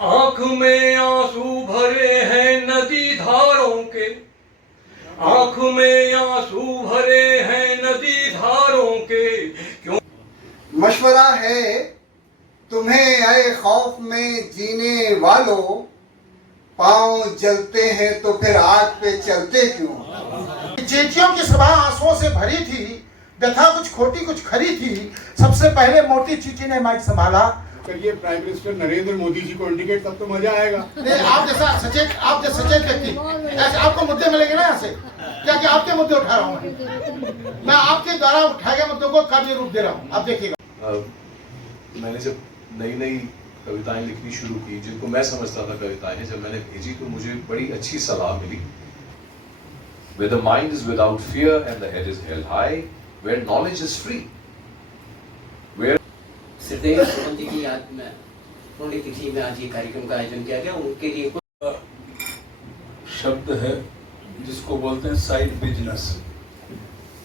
आंख में आंसू भरे हैं नदी धारों के, आंख में आंसू भरे हैं नदी धारों के। क्यों मशवरा है तुम्हें ऐ खौफ में जीने वालों, पांव जलते हैं तो फिर आग पे चलते क्यों। चींटियों की सभा आंसुओं से भरी थी, व्यथा कुछ खोटी कुछ खरी थी। सबसे पहले मोटी चींटी ने माइक संभाला। करिए प्राइम मिनिस्टर नरेंद्र मोदी जी को इंडिकेट, तब तो मजा आएगा। आप जैसा सचेत व्यक्ति, ऐसे आपको मुद्दे मिलेंगे ना। ऐसे क्या कि आपके मुद्दे उठा रहा हूँ मैं आपके द्वारा उठाए गए मुद्दों को काव्य रूप दे रहा हूँ, आप देखिएगा। मैंने जब नई नई कविताएं लिखनी शुरू की, जिनको मैं समझता था कविताएं, जब मैंने भेजी तो मुझे बड़ी अच्छी सलाह मिली। Where the mind is without fear and the head is held high, where knowledge is free, where Shridev Suman ji की याद में पुण्यतिथि में आज ये कार्यक्रम का आयोजन किया गया। उनके लिए शब्द है जिसको बोलते हैं साइड बिजनेस।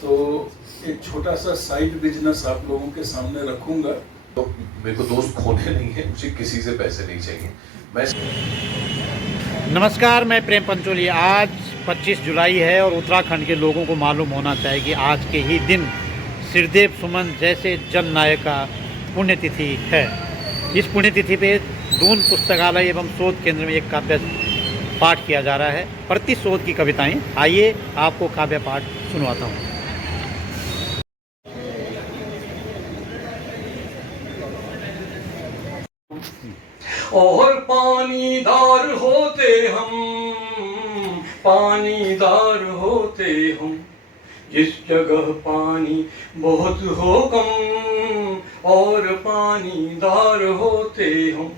तो एक छोटा सा साइड बिजनेस आप लोगों के सामने रखूंगा। तो मेरे को दोस्त खोने नहीं है, मुझे किसी से पैसे नहीं चाहिए। मैं नमस्कार, मैं प्रेम पंचोली। आज 25 जुलाई है और उत्तराखंड के लोगों को मालूम होना चाहिए कि आज के ही दिन श्रीदेव सुमन जैसे जन नायक का पुण्यतिथि है। इस पुण्यतिथि पे दून पुस्तकालय एवं शोध केंद्र में एक काव्य पाठ किया जा रहा है, प्रति शोध की कविताएं। आइए आपको काव्य पाठ सुनवाता हूँ। और पानीदार होते हम, पानीदार होते हम, जिस जगह पानी बहुत हो कम, और पानीदार होते हम।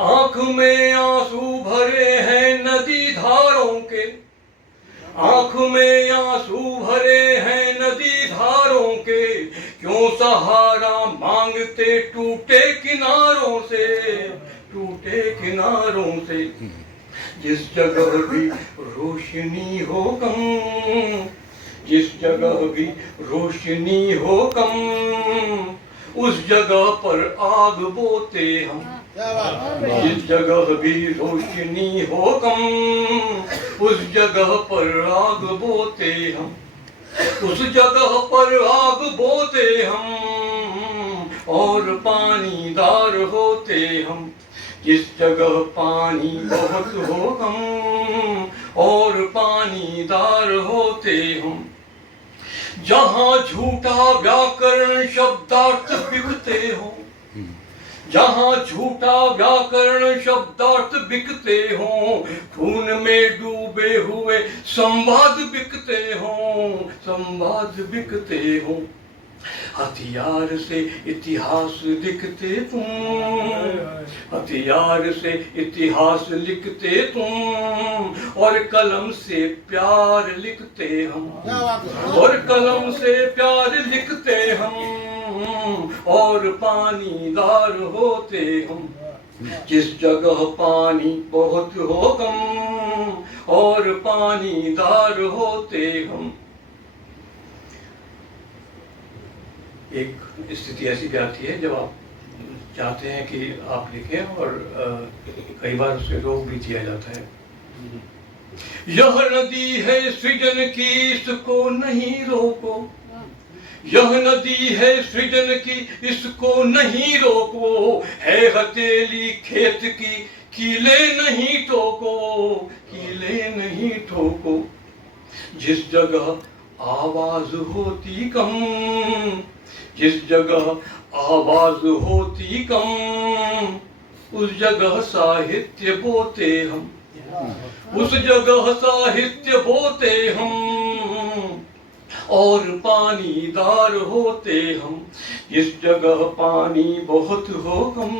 आंख में आंसू भरे हैं नदी धारों के, आंख में आंसू भरे हैं नदी धारों के। क्यों सहारा मांगते टूटे किनारों से, टूटे किनारों से। जिस जगह भी रोशनी हो कम, जिस जगह भी रोशनी हो कम, उस जगह पर आग बोते हम। जिस जगह भी रोशनी हो कम, उस जगह पर आग बोते हम। उस जगह पर आग बोते हम, और पानीदार होते हम। जिस जगह पानी बहुत हो कम, और पानीदार होते हम। जहाँ झूठा व्याकरण शब्दार्थ बिकते हो, जहाँ झूठा व्याकरण शब्दार्थ बिकते हो, खून में डूबे हुए संवाद बिकते हो, संवाद बिकते हो। हथियार से इतिहास लिखते तुम, हथियार से इतिहास लिखते तुम, और कलम से प्यार लिखते हम, और कलम से प्यार लिखते हम, और पानीदार होते हम। जिस जगह पानी बहुत हो कम, और पानीदार होते हम। एक स्थिति ऐसी भी आती है जब आप चाहते हैं कि आप लिखें और कई बार उससे रोक भी दिया जाता है। यह नदी है सृजन की, इसको नहीं रोको। यह नदी है सृजन की, इसको नहीं रोको। है हथेली खेत की, कीले नहीं ठोको, कीले नहीं ठोको। जिस जगह आवाज होती कम, जिस जगह आवाज होती कम, उस जगह साहित्य बोते हम, उस जगह साहित्य बोते हम, और पानीदार होते हम। जिस जगह पानी बहुत हो कम,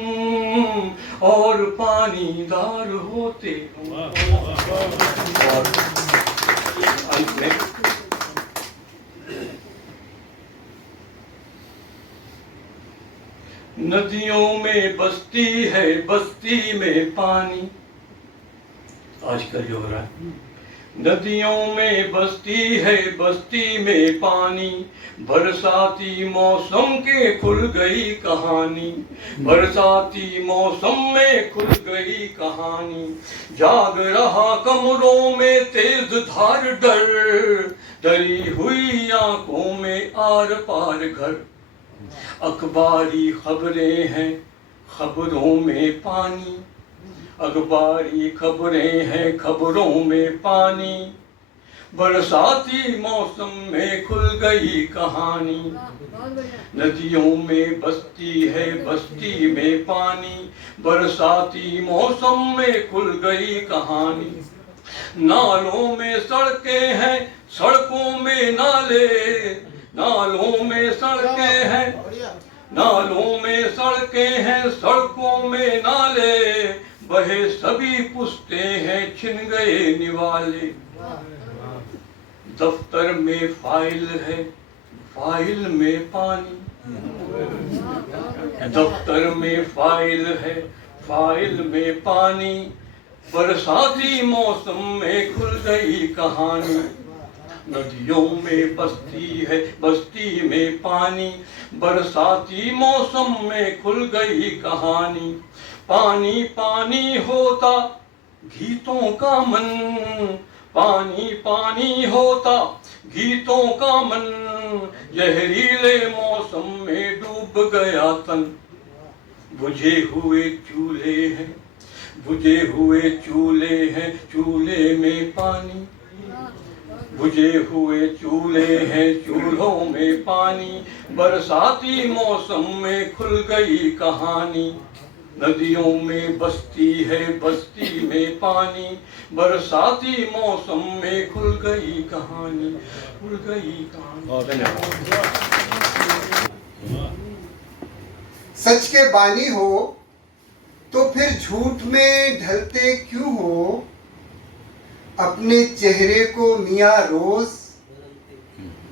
और पानीदार होते हम। और अंत में नदियों में बस्ती है, बस्ती में पानी। आजकल जो हो रहा है, नदियों में बसती है बस्ती में पानी, बरसाती मौसम के खुल गई कहानी, बरसाती मौसम में खुल गई कहानी। जाग रहा कमरों में तेज धार डर, डरी हुई आंखों में आर पार घर। अखबारी खबरें हैं खबरों में पानी, अखबारी खबरें हैं खबरों में पानी, बरसाती मौसम में खुल गई कहानी। नदियों में बसती है बस्ती में पानी, बरसाती मौसम में खुल गई कहानी। नालों में सड़कें हैं सड़कों में नाले, नालों में सड़कें हैं नालों में सड़कें हैं सड़कों में नाले, बहे सभी पुस्ते हैं छिन गए निवाले। दफ्तर में फाइल है फाइल में पानी, दफ्तर में फाइल है फाइल में पानी, बरसाती मौसम में खुल गई कहानी। नदियों में बसती है बस्ती में पानी, बरसाती मौसम में खुल गई कहानी। पानी पानी होता गीतों का मन, पानी पानी होता गीतों का मन, जहरीले मौसम में डूब गया तन। बुझे हुए चूल्हे हैं बुझे हुए चूल्हे हैं चूल्हे में पानी, बुझे हुए चूल्हे हैं चूल्हों में पानी, बरसाती मौसम में खुल गई कहानी। नदियों में बसती है बस्ती में पानी, बरसाती मौसम में खुल गई कहानी, खुल गई कहानी। सच के बानी हो तो फिर झूठ में ढलते क्यों हो, अपने चेहरे को मियाँ रोज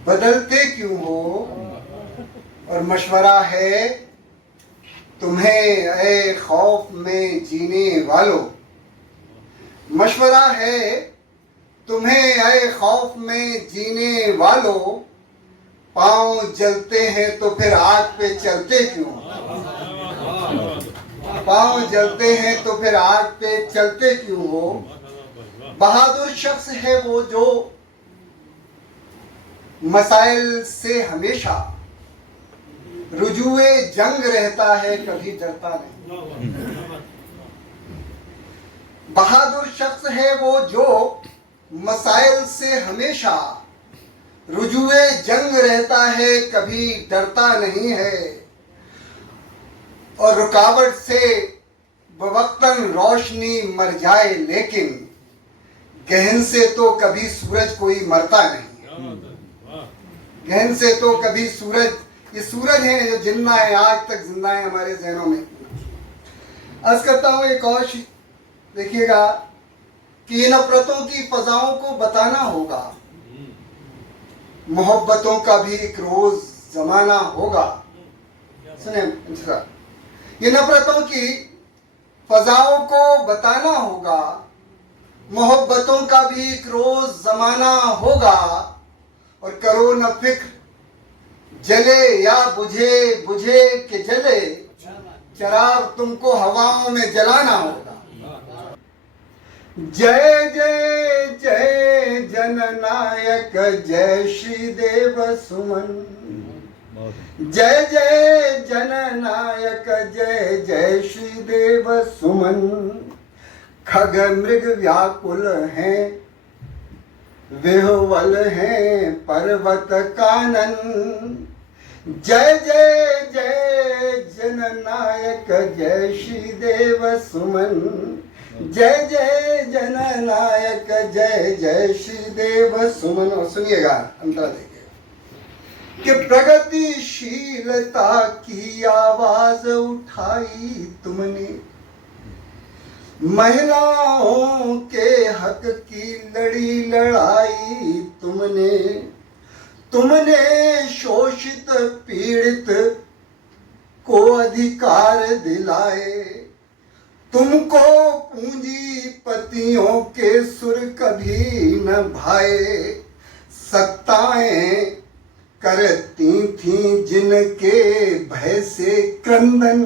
बदलते क्यों हो। और मशवरा है तुम्हें ऐ खौफ में जीने वालों, मशवरा है तुम्हें ऐ खौफ में जीने वालों, पाँव जलते हैं तो फिर आग पे चलते क्यों, पाँव जलते हैं तो फिर आग पे चलते क्यों हो। बहादुर शख्स है वो जो मसाइल से हमेशा रुजुए जंग रहता है, कभी डरता नहीं। बहादुर शख्स है वो जो मसाइल से हमेशा रुजुए जंग रहता है, कभी डरता नहीं है। और रुकावट से बवक्तन रोशनी मर जाए, लेकिन गहन से तो कभी सूरज कोई मरता नहीं। गहन से तो कभी सूरज, ये सूरज है जो जिंदा है, आज तक जिंदा है हमारे जहनों में। अर्ज करता हूं एक और देखिएगा कि इन नफरतों की फजाओं को बताना होगा, मोहब्बतों का भी एक रोज जमाना होगा। सुने, ये नफरतों की फजाओं को बताना होगा, मोहब्बतों का भी एक रोज जमाना होगा। और करो न फिक्र जले या बुझे, बुझे के जले, चराग तुमको हवाओं में जलाना होगा। जय जय जय जननायक जय श्री देव सुमन, जय जय जननायक जय जय श्री देव सुमन। खग मृग व्याकुल हैं, विह्वल हैं पर्वत कानन, जय जय जय जननायक जय श्री देव सुमन, जय जय जननायक जय जय श्री देव सुमन। और सुनिएगा अंतरा देखिए कि प्रगतिशीलता की आवाज उठाई तुमने, महिलाओं के हक की लड़ी लड़ाई तुमने, तुमने शोषित पीड़ित को अधिकार दिलाए, तुमको पूंजीपतियों के सुर कभी न भाए, सत्ताएं करती थीं जिनके भय से क्रंदन।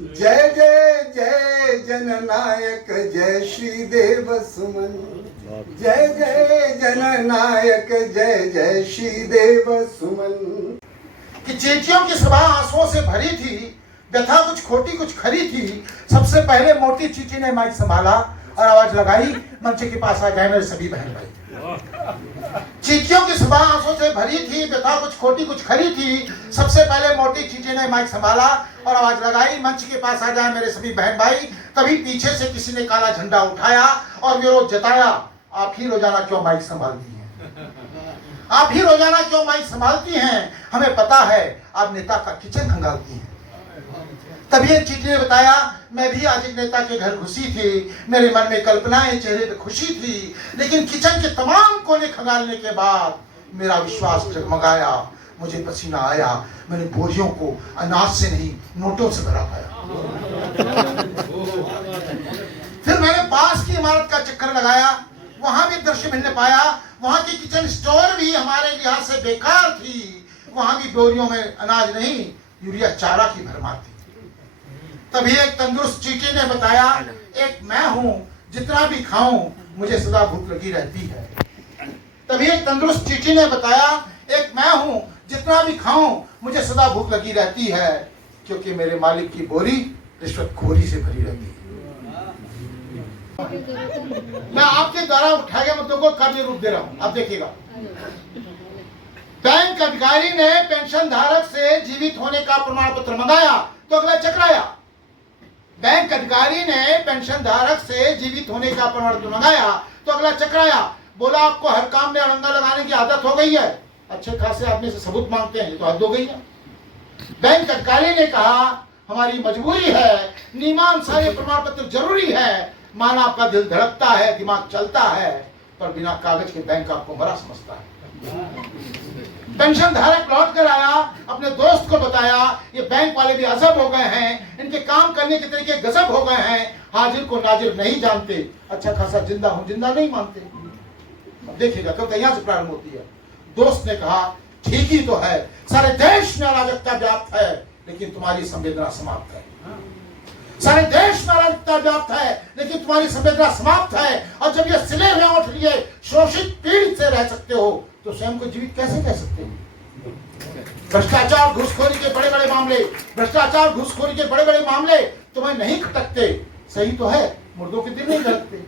जय जय जय जननायक जय श्री देव सुमन, जय जय जननायक जय जय श्री देव सुमन। कि चींटियों की सभा आंसुओं से भरी थी, व्यथा कुछ खोटी कुछ खरी थी। सबसे पहले मोटी चींटी ने माइक संभाला और आवाज लगाई, मंच के पास आ जाए मेरे सभी बहन भाई। चींटियों की सभा आंसुओं से भरी थी, व्यथा कुछ खोटी कुछ खरी थी। सबसे पहले मोटी चींटी ने माइक संभाला और आवाज लगाई, मंच के पास आ जाए मेरे सभी बहन भाई। तभी पीछे से किसी ने काला झंडा उठाया और विरोध जताया, आप ही रोजाना क्यों माइक संभालती हैं? आप ही रोजाना क्यों माइक संभालती हैं? हमें पता है आप नेता का किचन खंगालती हैं। तभी एक चींटी ने बताया, मैं भी आज एक नेता के घर घुसी थी, मेरे मन में कल्पनाएं, चेहरे पे खुशी थी, लेकिन किचन के तमाम कोने खंगालने के बाद मेरा विश्वास जगमगाया, मुझे पसीना आया, मैंने बोरियों को अनाज से नहीं नोटों से भरा पाया। फिर मैंने पास की इमारत का चक्कर लगाया, वहां भी दृश्य भिन्न पाया। वहां की किचन स्टोर भी हमारे लिहाज से बेकार थी, वहां भी बोरियों में अनाज नहीं यूरिया चारा की भरमार थी। तभी एक तंदुरुस्त चींटी ने बताया, एक मैं हूं, जितना भी खाऊं मुझे सदा भूख लगी रहती है। तभी एक तंदुरुस्त चींटी ने बताया, एक मैं हूं, जितना भी खाऊं मुझे सदा भूख लगी रहती है, क्योंकि मेरे मालिक की बोरी रिश्वतखोरी से भरी रहती है। मैं आपके द्वारा उठाए गए मुद्दों को कार्य रूप दे रहा हूं, आप देखिएगा। बैंक अधिकारी ने पेंशन धारक से जीवित होने का प्रमाण पत्र मंगाया तो अगला चकराया। बैंक अधिकारी ने पेंशन धारक से जीवित होने का प्रमाण पत्र मंगाया तो अगला चकराया। बोला, आपको हर काम में अड़ंगा लगाने की आदत हो गई है, अच्छे खासे आदमी से सबूत मांगते हैं, ये तो हद हो गई है। बैंक अधिकारी ने कहा, हमारी मजबूरी है, नियमानुसार ये प्रमाण पत्र जरूरी है। माना आपका दिल धड़कता है, दिमाग चलता है, पर बिना कागज के बैंक आपको मरा समझता है। पेंशन धारक लौट कर आया, अपने दोस्त को बताया, ये बैंक वाले भी अजब हो गए हैं, इनके काम करने के तरीके गजब हो गए हैं, हाजिर को नाजिर नहीं जानते, अच्छा खासा जिंदा हूं जिंदा नहीं मानते। देखिएगा कब यहाँ से प्रारंभ होती है। दोस्त ने कहा, ठीक ही तो है, सारे देश में अराजकता व्याप्त है, लेकिन तुम्हारी संवेदना समाप्त है। सारे देश में अराजकता व्याप्त है, लेकिन तुम्हारी संवेदना समाप्त है। और जब ये सिले हुए ओंठ लिए शोषित पीड़ित से रह सकते हो, तो स्वयं को जीवित कैसे कह सकते हो? भ्रष्टाचार घूसखोरी के बड़े बड़े मामले, भ्रष्टाचार घूसखोरी के बड़े बड़े मामले तुम्हें नहीं खटकते, सही तो है, मुर्दों के दिल नहीं धड़कते।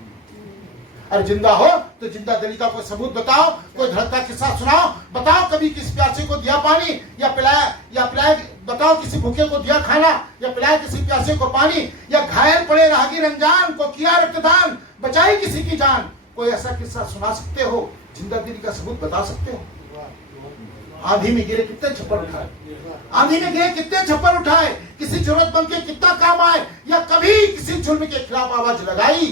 अरे जिंदा हो तो जिंदा दिली का कोई सबूत बताओ, कोई धड़कता किस्सा सुनाओ, बताओ कभी किसी प्यासे को दिया पानी या पिलाया, बताओ किसी भूखे को दिया खाना या पिलाया किसी प्यासे को पानी, या घायल पड़े राहगीर अनजान को किया रक्तदान, बचाई किसी की जान। कोई ऐसा किस्सा सुना सकते हो, जिंदा दिली का सबूत बता सकते हो? आंधी में गिरे कितने छप्पर उठाए, आंधी में गिरे कितने छप्पर उठाए, किसी जरूरतमंद के कितना काम आए, या कभी किसी जुल्म के खिलाफ आवाज लगाई,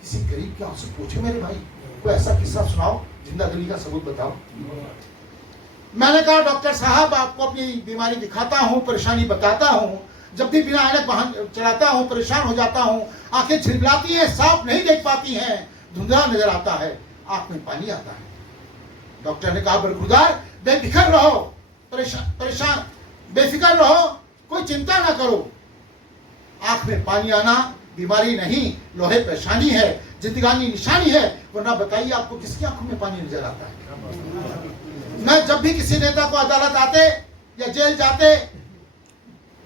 किसी गरीब के आपसे पूछे मेरे भाई, कोई ऐसा किस्सा सुनाओ, जिंदा दिली का सबूत बताओ। मैंने कहा, डॉक्टर साहब आपको अपनी बीमारी दिखाता हूँ, परेशानी बताता हूँ, जब भी बिना ऐनक वाहन चलाता हूँ परेशान हो जाता हूँ, आंखें झिलमिलाती हैं, साफ नहीं देख पाती हैं, धुंधला नजर आता है, आंख में पानी आता है। डॉक्टर ने कहा, बरखुरदार बेफिक्र रहो, परेशान बेफिक्र रहो, कोई चिंता ना करो, आंख में पानी आना बीमारी नहीं, लोहे परेशानी है, जिंदगानी निशानी है, वरना बताइए आपको किसकी आंखों में पानी नजर आता है? मैं जब भी किसी नेता को अदालत आते या जेल जाते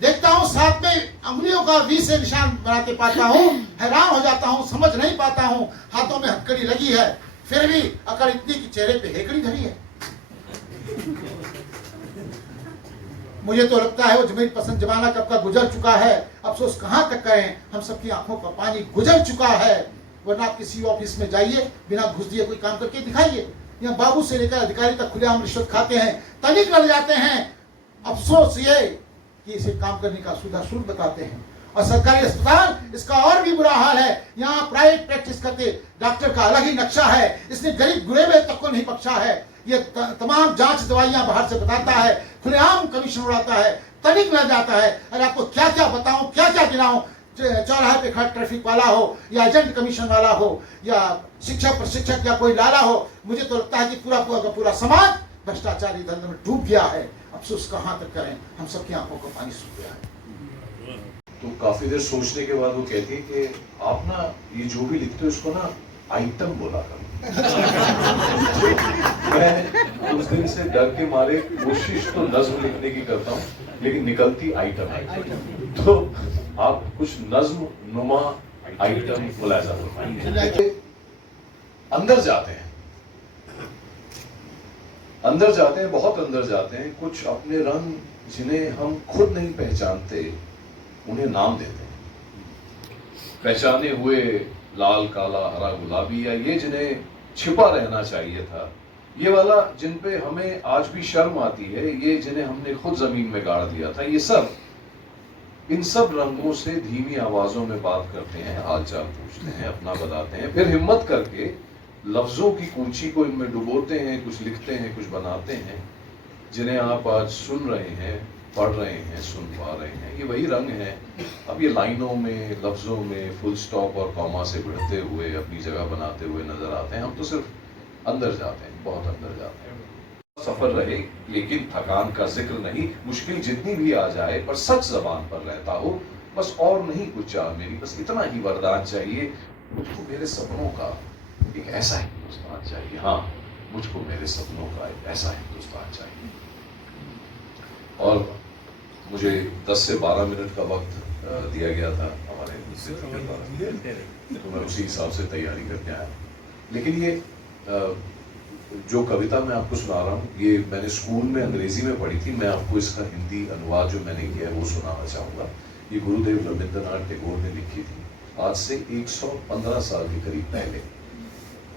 देखता हूं, साथ में अंगुलियों का वी से निशान बनाते पाता हूं, हैरान हो जाता हूं, समझ नहीं पाता हूं, हाथों में हथकड़ी लगी है, फिर भी अकड़ इतनी कि चेहरे पे हेकड़ी धरी है। मुझे तो लगता है वो जमीन पसंद जमाना कब का गुजर चुका है, अफसोस कहां तक करें, हम सबकी आंखों का पानी गुजर चुका है। वरना आप किसी ऑफिस में जाइए, बिना घुस दिए कोई काम करके दिखाइए, यहाँ बाबू से लेकर अधिकारी तक खुलेआम रिश्वत खाते हैं, तनिक लग जाते हैं। अफसोस ये कि इसे काम करने का सुधा शुल्क बताते हैं। और सरकारी अस्पताल इसका और भी बुरा हाल है, यहाँ प्राइवेट प्रैक्टिस करते डॉक्टर का अलग ही नक्शा है, इसने गरीब गुरेबे तक को नहीं बख्शा है। ये तमाम जांच दवाइयां बाहर से बताता है, खुलेआम कमीशन उड़ाता है, तनिक लग जाता है। अरे आपको क्या क्या बताऊं, क्या क्या गिनाऊं, चौराहे पे खड़ा ट्रैफिक वाला हो या एजेंट कमीशन वाला हो या शिक्षक प्रशिक्षक या कोई लाला हो, मुझे तो लगता है कि पूरा पूरा का पूरा समाज भ्रष्टाचारी धंधे में डूब गया है। अफसोस कहाँ तक करें, हम सबकी आंखों को पानी सूख गया है। तो काफी देर सोचने के बाद वो कहती है कि आप ना ये जो भी लिखते हो इसको ना आइटम बोला करो। मैं उस दिन से डर के मारे कोशिश तो नज्म लिखने की करता हूँ, लेकिन निकलती आइटम है। तो आप कुछ नज्म नुमा आइटम मुलाजा फरमाएंगे। अंदर जाते हैं, अंदर जाते हैं, बहुत अंदर जाते हैं। कुछ अपने रंग जिन्हें हम खुद नहीं पहचानते उन्हें नाम देते हैं। पहचाने हुए लाल काला हरा गुलाबी, या ये जिन्हें छिपा रहना चाहिए था, ये वाला जिन पे हमें आज भी शर्म आती है, ये जिन्हें हमने खुद जमीन में गाड़ दिया था, ये सब इन सब रंगों से धीमी आवाजों में बात करते हैं, हाल चाल पूछते हैं, अपना बताते हैं, फिर हिम्मत करके लफ्जों की कूंची को इनमें डुबोते हैं, कुछ लिखते हैं, कुछ बनाते हैं, जिन्हें आप आज सुन रहे हैं, पढ़ रहे हैं, सुन पा रहे हैं। ये वही रंग है। अब ये लाइनों में, लफ्जों में फुल स्टॉप और कॉमा से भिड़ते हुए अपनी जगह बनाते हुए नजर आते हैं। हम तो सिर्फ अंदर जाते हैं, बहुत अंदर जाते हैं। सफर रहे लेकिन थकान का जिक्र नहीं, मुश्किल जितनी भी आ जाए पर सच जबान पर रहता हो, बस और नहीं कुछ चाह मेरी, बस इतना ही वरदान चाहिए, मुझको मेरे सपनों का एक ऐसा हिंदुस्तान चाहिए। हाँ, मुझको मेरे सपनों का एक ऐसा हिंदुस्तान चाहिए। और मुझे 10 से 12 मिनट का वक्त दिया गया था हमारे स्पीकर द्वारा, तो मैं उसी हिसाब से तैयारी करके आया। लेकिन ये जो कविता मैं आपको सुना रहा हूँ, ये मैंने स्कूल में अंग्रेजी में पढ़ी थी। मैं आपको इसका हिंदी अनुवाद जो मैंने किया है वो सुनाना चाहूँगा। ये गुरुदेव रविंद्रनाथ टैगोर ने लिखी थी आज से 115 साल के करीब पहले,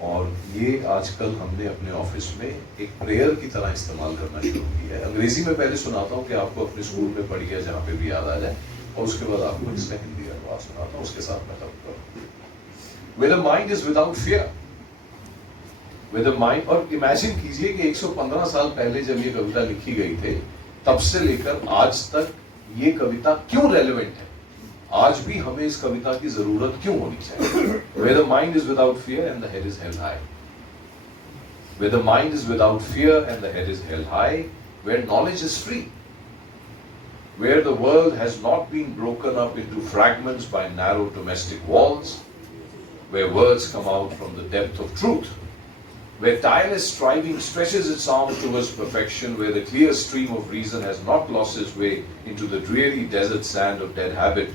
और ये आजकल हमने अपने ऑफिस में एक प्रेयर की तरह इस्तेमाल करना शुरू किया है। अंग्रेजी में पहले सुनाता हूँ कि आपको अपने स्कूल में पढ़ी है जहाँ पे भी याद आ जाए, और उसके बाद आपको इसका हिंदी अनुवाद सुनाता हूँ, उसके साथ मैं खत्म करूँ। Where the mind is without fear, where the mind, और इमेजिन कीजिए कि 115 साल पहले जब ये कविता लिखी गई थी, तब से लेकर आज तक ये कविता क्यों रेलेवेंट है, आज भी हमें इस कविता की जरूरत क्यों होनी चाहिए। Where the mind is without fear and the head is held high, where the mind is without fear and the head is held high, where knowledge is free, where the world has not been broken up into fragments by narrow domestic walls, where words come out from the depth of truth, where tireless striving stretches its arm towards perfection, where the clear stream of reason has not lost its way into the dreary desert sand of dead habit,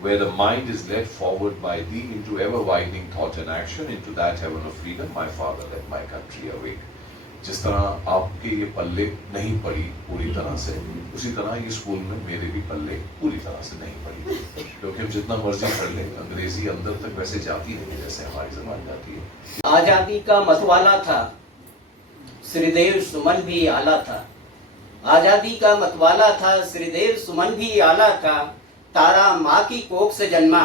where the mind is led forward by thee into ever-widening thought and action, into that heaven of freedom, my Father, let my country awake. जिस तरह आपके ये पल्ले नहीं पड़ी पूरी तरह से, उसी तरह ये स्कूल में मेरे भी पल्ले पूरी तरह से नहीं पड़ी, क्योंकि हम जितना मर्जी पढ़ लें, अंग्रेजी अंदर तक वैसे जाती नहीं जैसे हमारी जबान जाती है। आजादी का मतवाला था, श्रीदेव सुमन भी आला था। आजादी का मतवाला था, श्रीदेव सुमन भी आला था। तारा माँ की कोख से जन्मा,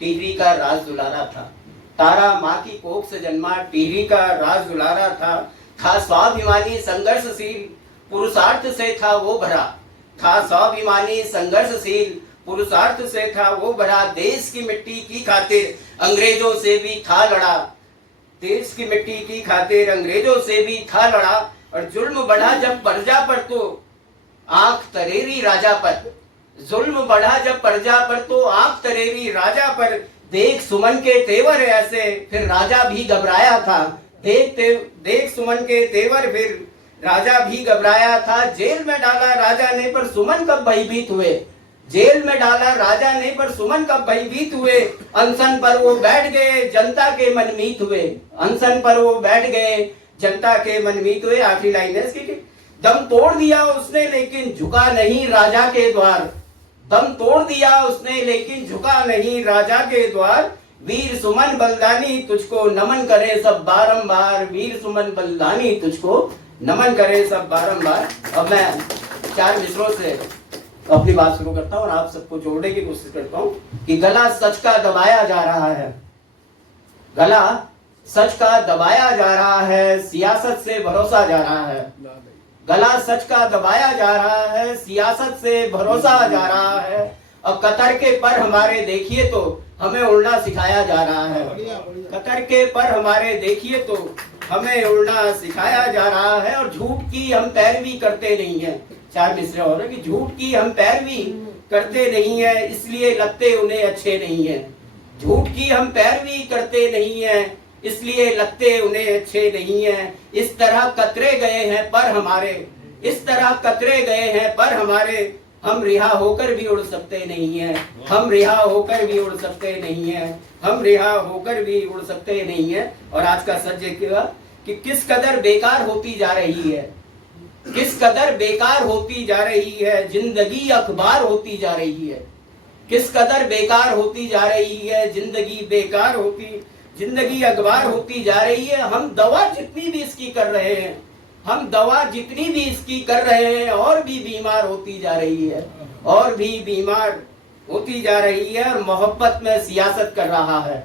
टिहरी का राज दुलारा था। तारा माँ की कोख से जन्मा, टिहरी का राज दुलारा था स्वाभिमानी संघर्षशील, पुरुषार्थ से था वो भरा। था स्वाभिमानी संघर्षशील, पुरुषार्थ से था वो भरा। देश की मिट्टी की खातिर अंग्रेजों से भी था लड़ा। देश की मिट्टी की खातिर अंग्रेजों से भी था लड़ा। और जुल्म बढ़ा जब प्रजा पर तो आंख तरेरी राजा पर। जुल्म बढ़ा जब प्रजा पर तो आंख तरेरी राजा पर। देख सुमन के तेवर ऐसे, फिर राजा भी घबराया था। देख सुमन के तेवर, फिर राजा भी घबराया था। जेल में डाला राजा ने, पर सुमन कब भयभीत हुए। जेल में डाला राजा ने, पर सुमन कब भयभीत हुए। अनशन पर वो बैठ गए, जनता के मनमीत हुए। अनशन पर वो बैठ गए, जनता के मनमीत हुए। आखिरी लाइन है इसकी। दम तोड़ दिया उसने लेकिन झुका नहीं राजा के द्वार। दम तोड़ दिया उसने लेकिन झुका नहीं राजा के द्वार। वीर सुमन बलिदानी तुझको नमन करे सब बारंबार। वीर सुमन बलिदानी तुझको नमन करे सब बारंबार। अब मैं 4 मिसरों से अपनी बात शुरू करता हूँ और आप सबको जोड़ने की कोशिश करता हूँ कि गला सच का दबाया जा रहा है। गला सच का दबाया जा रहा है, सियासत से भरोसा जा रहा है। गला सच का दबाया जा रहा है, सियासत से भरोसा जा रहा है। और कतर के पर हमारे देखिए तो हमें उड़ना सिखाया जा रहा है। कतर के पर हमारे देखिए तो हमें उड़ना सिखाया जा रहा है, और झूठ की हम पैरवी करते नहीं है। 4 मिसरे और है कि झूठ की हम पैरवी करते नहीं है, इसलिए लगते उन्हें अच्छे नहीं है। झूठ की हम पैरवी करते नहीं है, इसलिए लगते उन्हें अच्छे नहीं है। इस तरह कतरे गए हैं पर हमारे, इस तरह कतरे गए हैं पर हमारे, हम रिहा होकर भी उड़ सकते नहीं है। हम रिहा होकर भी उड़ सकते नहीं है। हम रिहा होकर भी उड़ सकते नहीं है। और आज का सच कि किस कदर बेकार होती जा रही है, किस कदर बेकार होती जा रही है जिंदगी, अखबार होती जा रही है। किस कदर बेकार होती जा रही है जिंदगी, बेकार होती जिंदगी अखबार होती जा रही है। हम दवा जितनी भी इसकी कर रहे हैं, हम दवा जितनी भी इसकी कर रहे हैं, और भी बीमार होती जा रही है, और भी बीमार होती जा रही है। और मोहब्बत में सियासत कर रहा है,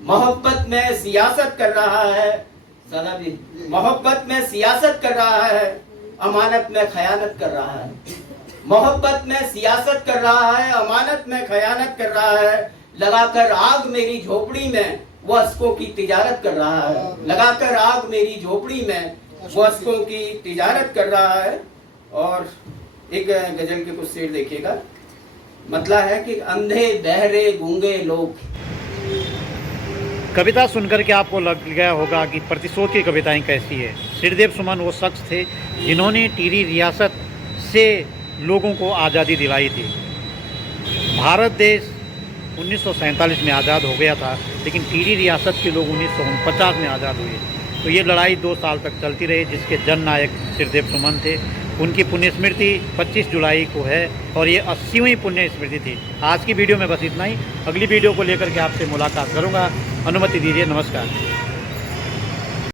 मोहब्बत में सियासत कर रहा है। सदा भी मोहब्बत में सियासत कर रहा है, अमानत में खयानत कर रहा है। मोहब्बत में सियासत कर रहा है, अमानत में खयानत कर रहा है। लगाकर आग मेरी झोपड़ी में वो अशकों की तिजारत कर रहा है। लगाकर आग मेरी झोपड़ी में वो अशकों की तिजारत कर रहा है। और एक गजल के कुछ शेर देखिएगा। मतलब है कि अंधे बहरे गूंगे लोग। कविता सुनकर के आपको लग गया होगा कि प्रतिशोध की कविताएं कैसी है। श्रीदेव सुमन वो शख्स थे जिन्होंने टिहरी रियासत से लोगों को आज़ादी दिलाई थी। भारत देश 1947 में आज़ाद हो गया था, लेकिन टिहरी रियासत के लोग 1949 में आज़ाद हुए। तो ये लड़ाई 2 साल तक चलती रही, जिसके जननायक श्रीदेव सुमन थे। उनकी पुण्य स्मृति 25 जुलाई को है, और ये 80वीं पुण्य स्मृति थी। आज की वीडियो में बस इतना ही। अगली वीडियो को लेकर के आपसे मुलाकात करूँगा। अनुमति दीजिए। नमस्कार।